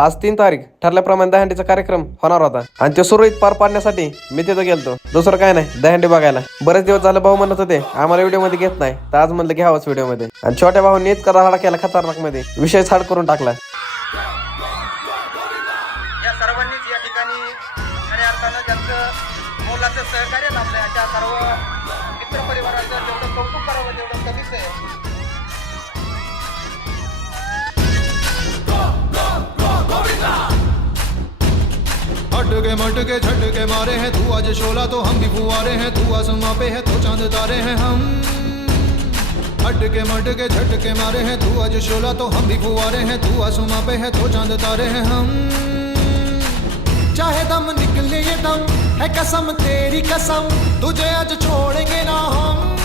आज 3 तारीख ठरल्याप्रमाणे दहीहंडीचा कार्यक्रम होणार होता आणि तो सुरळीत पार पाडण्यासाठी मी तिथं गेलतो. दुसरं काय नाही, दहीहंडी बघायला. बरेच दिवस झालं भाऊ म्हणत होते आम्हाला व्हिडिओ मध्ये घेत नाही, तर आज म्हणलं घ्यावंच व्हिडिओ मध्ये. आणि छोट्या भाऊने इतका राडा केला खतरनाक मध्ये, विषयच हाड करून टाकला. या सर्वांनीच या ठिकाणी खऱ्या अर्थानं ज्यांचं मोलाचं सहकार्य लाभलंय अशा सर्व मित्र परिवाराचं जेवढं कौतुक करावं तेवढं कधीच आहे. हटके मटके झटके मारे हैं तू आज शोला तो हम भी फुआरे हैं, तू आसमां पे है तो चांद तारे हैं हम. हटके मटके झटके मारे हैं तू आज शोला तो हम भी फुआरे हैं, तू आसमां पे है तो चांद तारे हैं हम. चाहे दम निकले ये दम है कसम तेरी कसम, तुझे आज छोड़ेंगे ना हम.